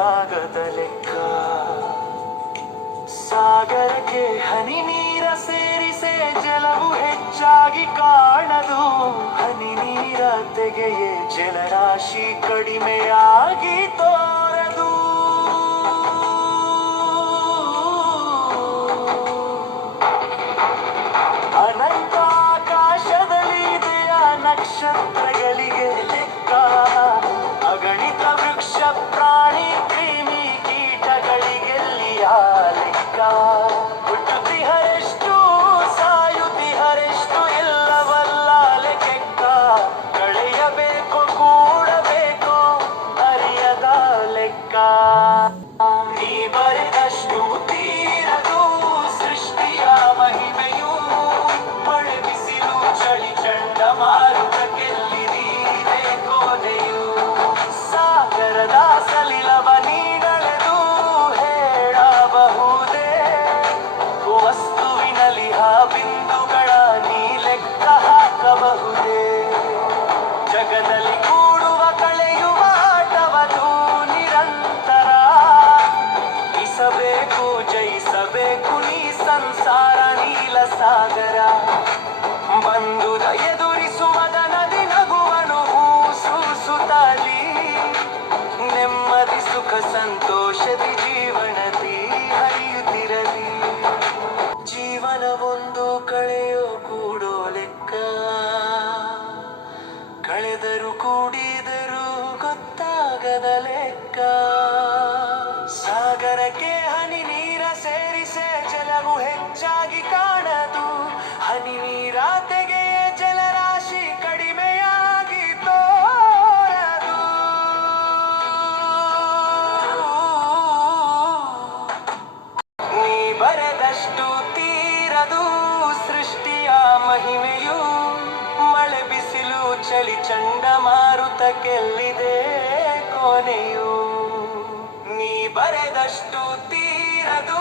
ಸಾಗದ ಲೆಕ್ಕ. ಸಾಗರಕ್ಕೆ ಹನಿ ನೀರ ಸೇರಿಸೆ ಜಲವು ಹೆಚ್ಚಾಗಿ ಕಾಣದು. ಹನಿ ನೀರ ತೆಗೆಯೇ ಜಲರಾಶಿ ಕಡಿಮೆಯಾಗಿ ತೋರದು. ಅನಂತ ಆಕಾಶದಲ್ಲಿದೆಯ ನಕ್ಷತ್ರಗಳಿಗೆ ಲೆಕ್ಕ. ಅಗಣಿತ ವೃಕ್ಷ ಪ್ರಾಣಿ ಕ್ರಿಮಿ ಕೀಟಗಳಿಗೆಲ್ಲಿಯ ಲೆಕ್ಕ. ಹುಟ್ಟುತ್ತಿಹರೆಷ್ಟು ಸಾಯುತ್ತಿಹರೆಷ್ಟು ಎಲ್ಲವಲ್ಲ ಲೆಕ್ಕ. ಕಳೆಯಬೇಕು ಕೂಡಬೇಕು ಅರಿಯದ ಲೆಕ್ಕ. ನೀ ಬರೆದಷ್ಟು ತೀರದು ಸೃಷ್ಟಿಯ ಮಹಿಮೆಯು. ಮಳೆ ಬಿಸಿಲು ಚಳಿ ಚಂಡಮಾರುತಕ್ಕೆಲ್ಲಿ ನೀರೇ ಕೊನೆಯು. ಸಾಗರದ ಸಲಿಲವ ನೀಡಲೆದು ಹೇಳಬಹುದೇ. ವಸ್ತುವಿನಲ್ಲಿ ಬಿಂದುಗಳ ನೀ ಲೆಕ್ಕ ಹಾಕಬಹುದೇ. ಜಗದಲ್ಲಿ ಕೂಡುವ ಕಳೆಯುವ ಆಟವದು ನಿರಂತರ. ಇಸಬೇಕು ಜಯಿಸಬೇಕು ನೀ ಸಂಸಾರ ನೀಲ ಸಾಗರ. ಬಂದುದ ಎದುರಿಸುವದ ನದಿ ನಗುವನು ಸೂಸುತ್ತಲಿ. ನೆಮ್ಮದಿ ಸುಖ ಸಂತೋಷದಿ ಜೀವನದಿ ಹರಿಯುತ್ತಿರಲಿ. ಜೀವನ ಒಂದು ಕಳೆಯೋ ಕೂಡೋ ಲೆಕ್ಕ. ಕಳೆದರು ಕೂಡಿದರು ಗೊತ್ತಾಗದ ಲೆಕ್ಕ. ಸಾಗರಕ್ಕೆ ಹನಿ ನೀರ ಸೇರಿಸೆ ಜಲವು ಹೆಚ್ಚಾಗಿ ಕಾಣದು. ಹನಿ ನೀರ ತೆಗೆಯೇ ಜಲರಾಶಿ ಕಡಿಮೆಯಾಗಿ ತೋರದು. ನೀ ಬರೆದಷ್ಟು ತೀರದು ಸೃಷ್ಟಿಯ ಮಹಿಮೆಯು. ಮಳೆ ಬಿಸಿಲು ಚಳಿ ಚಂಡಮಾರುತಕ್ಕೆಲ್ಲಿದೆ ಕೊನೆಯು. ನೀ ಬರೆದಷ್ಟು ತೀರದು